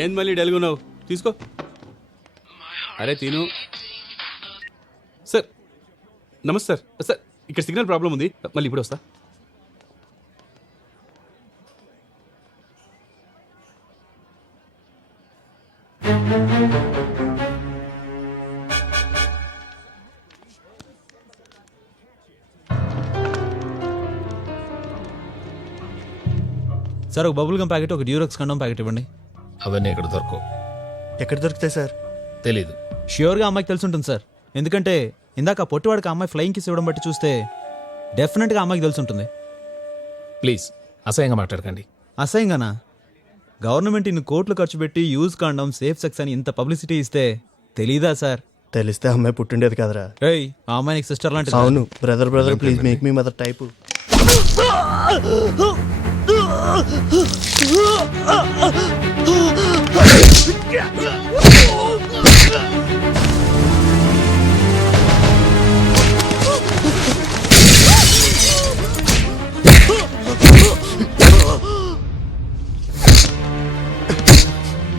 ఏం మళ్ళీ డెలుగున్నావు? తీసుకో. అరే తిను. సార్ నమస్తే సార్. సార్ ఇక్కడ సిగ్నల్ ప్రాబ్లం ఉంది, మళ్ళీ ఇప్పుడు వస్తా. సార్ ఒక బబుల్ గమ్ ప్యాకెట్, ఒక డ్యూరక్స్ కండోమ్ ప్యాకెట్ ఇవ్వండి. అవన్నీ ఎక్కడ దొరకవు. ఎక్కడ దొరుకుతాయి సార్? తెలీదు. ష్యూర్గా అమ్మాయికి తెలిసి ఉంటుంది సార్, ఎందుకంటే ఇందాక ఆ పొట్టివాడికి ఆ అమ్మాయి ఫ్లయింగ్ కిస్ ఇవ్వడం బట్టి చూస్తే డెఫినెట్గా అమ్మాయికి తెలిసి ఉంటుంది. ప్లీజ్ అసహ్యంగా మాట్లాడకండి. అసహ్యంగానా? గవర్నమెంట్ ఇన్ని కోట్లు ఖర్చు పెట్టి యూజ్ కాండమ్ సేఫ్ సెక్స్ అని ఇంత పబ్లిసిటీ ఇస్తే తెలీదా సార్? తెలిస్తే అమ్మాయి పుట్టిండేది కదరా. ఏయ్ ఆ అమ్మాయి నీకు సిస్టర్ లాంటి. అవును brother please make me mother type.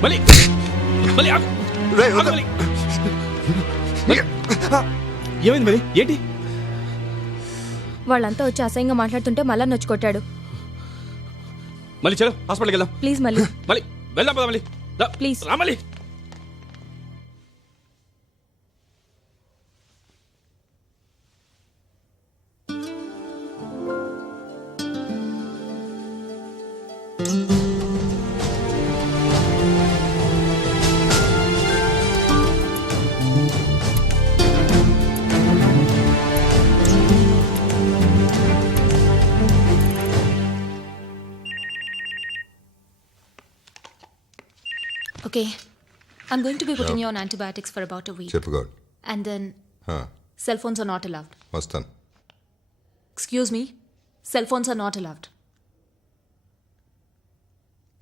మళ్ళీ మళ్ళీ ఆగు. ఆగు మళ్ళీ. ఏమైంది మరి? ఏంటి? వాళ్ళంతా వచ్చి అసహ్యంగా మాట్లాడుతుంటే మళ్ళా నొచ్చి కొట్టాడు. మళ్ళీ చలో హాస్పిటల్కి వెళ్దాం. ప్లీజ్ మళ్ళీ మళ్ళీ వెళ్దాం పద. మళ్ళీ ప్లీజ్. రా మళ్ళీ. Okay, I'm going to be putting you on antibiotics for about a week. చెప్పు God. And then cell phones are not allowed. వస్తాను. Excuse me, cell phones are not allowed.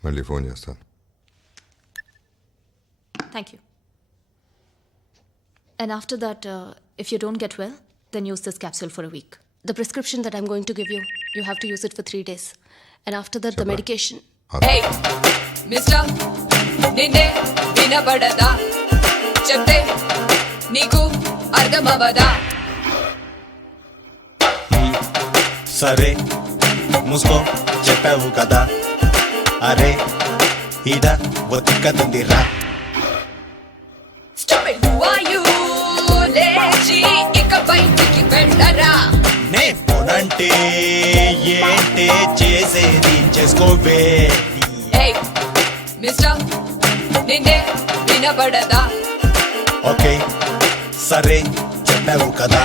మళ్ళీ ఫోన్ చేస్తాను. Thank you. And after that, if you don't get well, then use this capsule for a week. The prescription that I'm going to give you, you have to use it for 3 days. And after that, the medication. Hey, mister, నిన్నే వినబడదా? చెప్తే నీకు అర్థమవదా? సరే మూసుకో, చెప్పావు కదా. అరే ఈడ ఒత్తికదుందిరా. Stupid, who are you? లేచి ఇక బయటికి వెళ్ళరా. నే పోనంటే ఏంటే చేసేది చేసుకోవే. Hey, mister, నిన్నే వినబడదా? ఓకే సరే చెప్పావు కదా.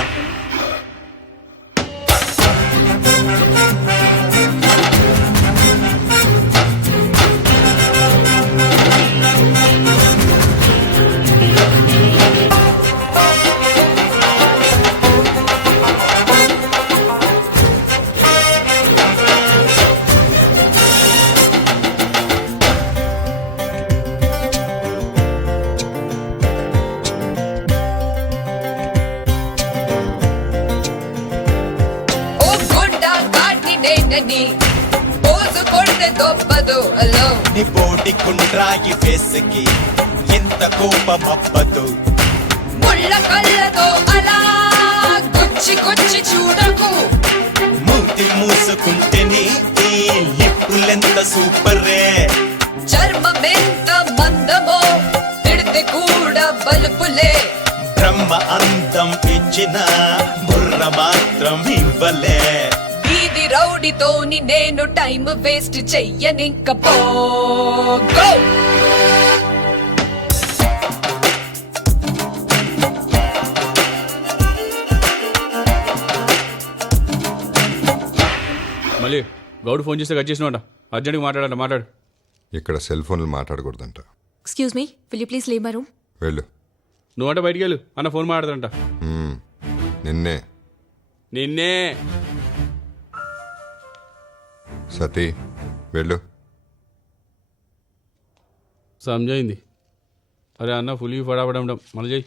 ఓ గుండా గాడిని నేనని పోజు కొడితే దొబ్బదు. అలో నీ బోటి కుండ్రాయి ఫేస్కి ఇంత కోపం అప్పదు. ముళ్ళ కళ్ళతో అలా గుచ్చి గుచ్చి చూడకు. మూతి మూసుకుంటేనే ఈ లిప్పులెంత సూపరే. చర్మమెంత మందమో తిడితే కూడా బలుపులే. బ్రహ్మ అందం ఇచ్చిన బుర్ర మాత్రం ఇవ్వలే. వీధి రౌడీతోని నేను టైం వేస్ట్ చెయ్యనింక పో. Go! మళ్ళీ గౌడ్ ఫోన్ చేస్తే కట్ చేసినవాడ. అర్జెంట్గా మాట్లాడాలి. మాట్లాడు. ఇక్కడ సెల్ ఫోన్లు మాట్లాడకూడదంట. Excuse me, will you please leave my room? వెళ్ళు. నువ్వంటే బయటికి వెళ్ళు. అన్న ఫోన్ మాట్లాడదంట. నిన్నే. నిన్నే. సతీ వెళ్ళు. సమజైంది. అరే అన్న ఫుల్ ఫడాపడం మళ్ళీ చెయ్యి.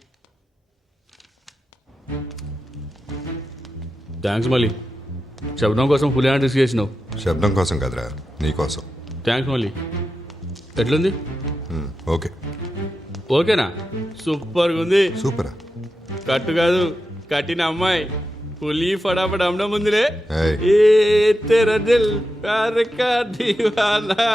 థ్యాంక్స్ మళ్ళీ. శబ్దం కోసం ఫుల్ హ్యాండ్ రిస్క్ చేసినావు. శబ్దం కోసం కదరా, నీకోసం. థ్యాంక్స్ మళ్ళీ. ఎట్లుంది? ఓకే. ఓకేనా? సూపర్గా ఉంది. సూపరా? కట్టు కాదు, కట్టిన అమ్మాయి పులి ఫటాఫట్ అమ్మడం ముందులే. ఏయ్. ఏ తెరా దిల్ ప్యార్ కా దీవానా.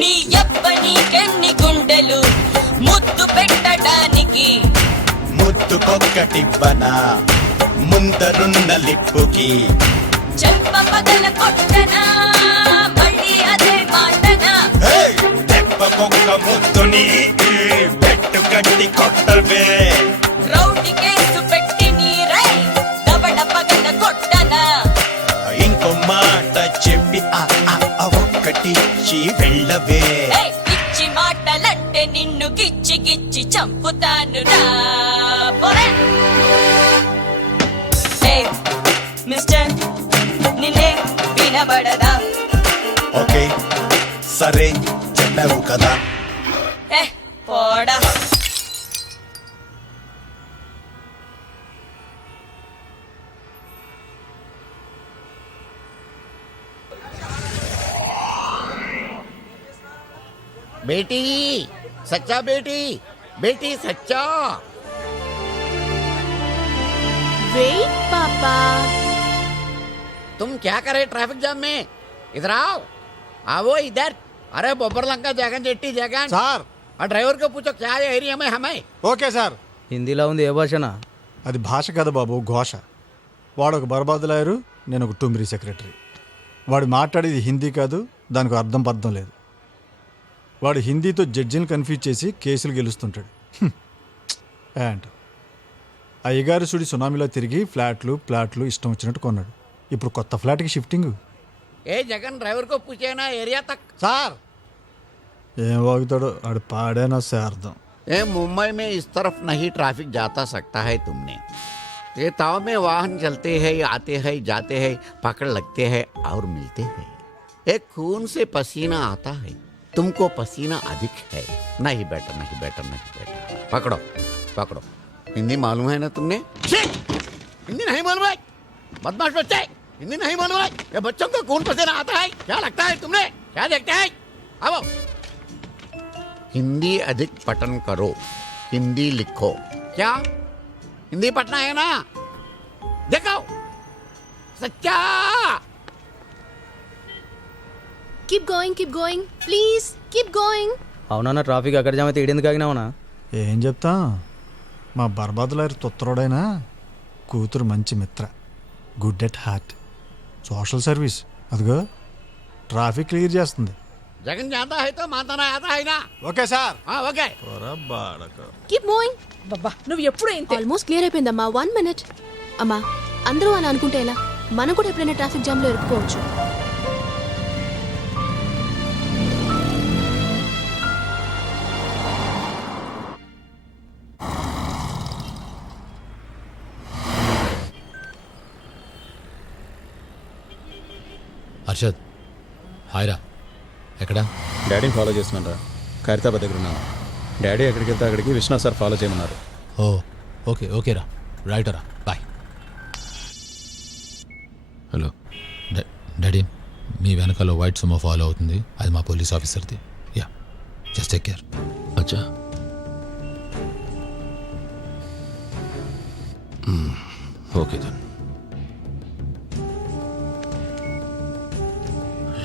నీ యబ్బ నీకెన్ని గుండెలు ముద్దు పెట్టడానికి, ముద్దుకొక్కటివ్వనా ముందరున్న లిప్పుకి, చెంప పగల కొట్టనా మళ్ళీ అదే మాటనా. ఏయ్! దెబ్బకొక్క ముద్దుని పెట్టు కట్టి కొట్టవే, రౌడీ కేసు పెట్టి నీరై దవడ పగల కొట్టనా. ఇంకో మాట చెప్పి ఒక్కటిచ్చి వెళ్ళవే. ఏయ్, పిచ్చి మాటలంటే నిన్ను గిచ్చి గిచ్చి చంపుతాను రా. పోరే. ఏయ్, మిస్టర్ నిన్నే వినబడదా? ఓకే సరే చెప్పావు కదా. ఏ పోడా. बेटी सच्चा बेटी बेटी सच्चा Wait, Papa. तुम क्या करे ट्रैफिक जाम में? इधर आओ आओ इधर. अरे bobber Lanka Jagan jetty Jagan sir और ड्राइवर को पूछो क्या एरिया में हमें. Okay sir. హిందీలో ఉంది, ఏ భాషనా? అది భాష కదా బాబు, ఘోష. వాడు ఒక బర్బాదులాయరు, నేను ఒక టుమ్రీ సెక్రటరీ. వాడు మాట్లాడేది హిందీ కాదు, దానికి అర్థం పర్థం లేదు. వాడు హిందీతో జడ్జిని కన్ఫ్యూజ్ చేసి కేసులు గెలుస్తుంటాడు. ఏంట అయ్యగారు సుడి సునామీలో తిరిగి ఫ్లాట్లు ఇష్టం వచ్చినట్టు కొన్నాడు. ఇప్పుడు కొత్త ఫ్లాట్కి షిఫ్టింగ్. ए जगन ड्राइवर को पूछे ना एरिया तक. సార్ ఏం వాగుతాడో ఆడు పాడేనా అర్థం. ए मुंबई में इस तरफ नहीं ट्रैफिक जाता सकता है तुमने. ये ताव में वाहन चलते हैं, आते हैं, जाते हैं, पकड़ लगते हैं और मिलते हैं. एक खून से पसीना आता है. तुमको पसीना अधिक है. नहीं बेटा नहीं बेटा नहीं बेटा. पकड़ो पकड़ो. हिंदी मालूम है ना तुमने? हिंदी नहीं मालूम है? बदमाश बच्चे, हिंदी नहीं मालूम है? ये बच्चों को खून पसीना आता है, क्या लगता है तुमने? क्या देखते हैं? आओ हिंदी अधिक पठन करो, हिंदी लिखो. क्या हिंदी पढ़ना है ना? देखो सच्चा. Keep going. Please, keep going. అవునా? ట్రాఫిక్ అక్కడ జామ్ అయితే ఈడెందుకు ఆగినావునా? ఏం చెప్తా, మా బర్బాదులాయరు తొత్తరోడైనా కూతురు మంచి మిత్ర, good at heart, social service. అదిగో ట్రాఫిక్ క్లియర్ చేస్తుంది. जगन जाता है तो माता ना आता है ना. Okay sir. हाँ ओके. Keep moving. నువ్వు ఎప్పుడు ఆల్మోస్ట్ క్లియర్ అయిపోయిందమ్మా. 1 minute. అమ్మా, అందరూ అలా అనుకుంటే ఎలా? మనం కూడా ఎప్పుడైనా ట్రాఫిక్ జామ్లో ఇరుక్కుపోవచ్చు. హర్షద్ హాయ్ రా. ఎక్కడా? డాడీని ఫాలో చేస్తున్నాను రా. ఖైరతాబాద్ దగ్గర ఉన్నాను. డాడీ ఎక్కడికి వెళ్తే అక్కడికి విశ్వనాథ్ సార్ ఫాలో చేయమన్నారు. ఓ ఓకే ఓకే రా. రైట్ రా. బాయ్. హలో డాడీ, మీ వెనకాల వైట్ సుమో ఫాలో అవుతుంది. అది మా పోలీస్ ఆఫీసర్ది. Yeah, just take care. అచ్చా okay then.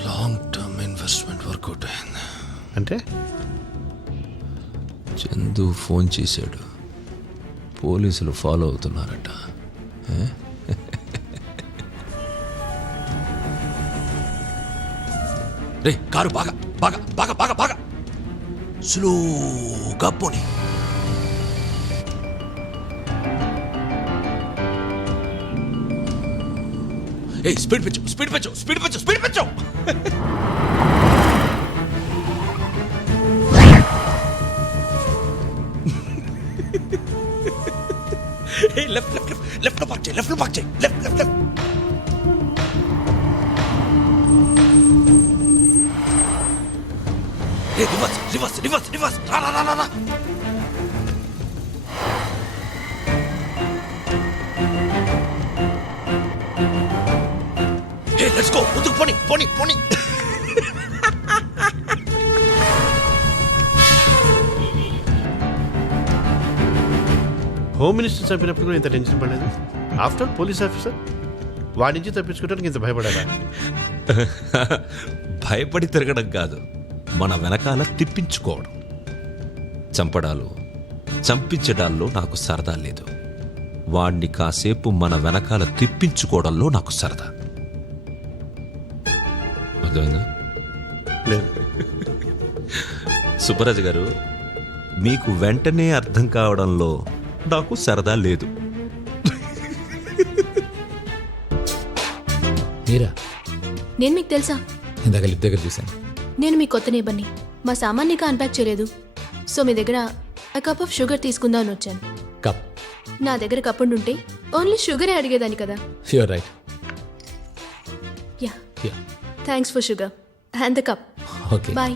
Long term investment work out అయింది. అంటే చందు ఫోన్ చేశాడు, పోలీసులు ఫాలో అవుతున్నారట. రే కారు బాగా బాగా బాగా బాగా బాగా స్లోగా పోనీ. ఏ స్పీడ్ పెంచు స్పీడ్ పెంచు స్పీడ్ పెంచు స్పీడ్ పెంచు. లెఫ్ట్ లెఫ్ట్ లెఫ్ట్ లెఫ్ట్ లో పార్క్ చేయి లెఫ్ట్ లో పార్క్ చేయి left left left. Reverse reverse reverse reverse రా రా రా రా. Hey, let's go. ముందుకు పోనీ పోనీ పోనీ. హోమ్ మినిస్టర్ చంపినప్పుడు కూడా ఇంత టెన్షన్ పడలేదు. ఆఫ్టర్ పోలీస్ ఆఫీసర్ వాడి నుంచి తప్పించుకోవడానికి ఇంత భయపడాలా? భయపడి తిరగడం కాదు, మన వెనకాల తిప్పించుకోవడం. చంపడాలు చంపించడాల్లో నాకు సరదా లేదు. వాణ్ణి కాసేపు మన వెనకాల తిప్పించుకోవడంలో నాకు సరదా. అర్థమైందా? లేదు. సుబ్బరాజు గారు, మీకు వెంటనే అర్థం కావడంలో నాకు సరదా లేదు. మీరా? నేను మీకు తెలుసా? ఇందాక లిప్ దగ్గర చూశాను. నేను మీ కొత్త నేబర్ని. మా సామాన్యగా అన్పాక్ చేయలేదు, సో మీ దగ్గర కప్ ఆఫ్ షుగర్ తీసుకుందాం అని వచ్చాను. కప్? నా దగ్గర కప్ ఉంటే ఓన్లీ షుగరే అడిగేదాన్ని కదా. You're right. Yeah, thanks for sugar and the cup. Okay, bye.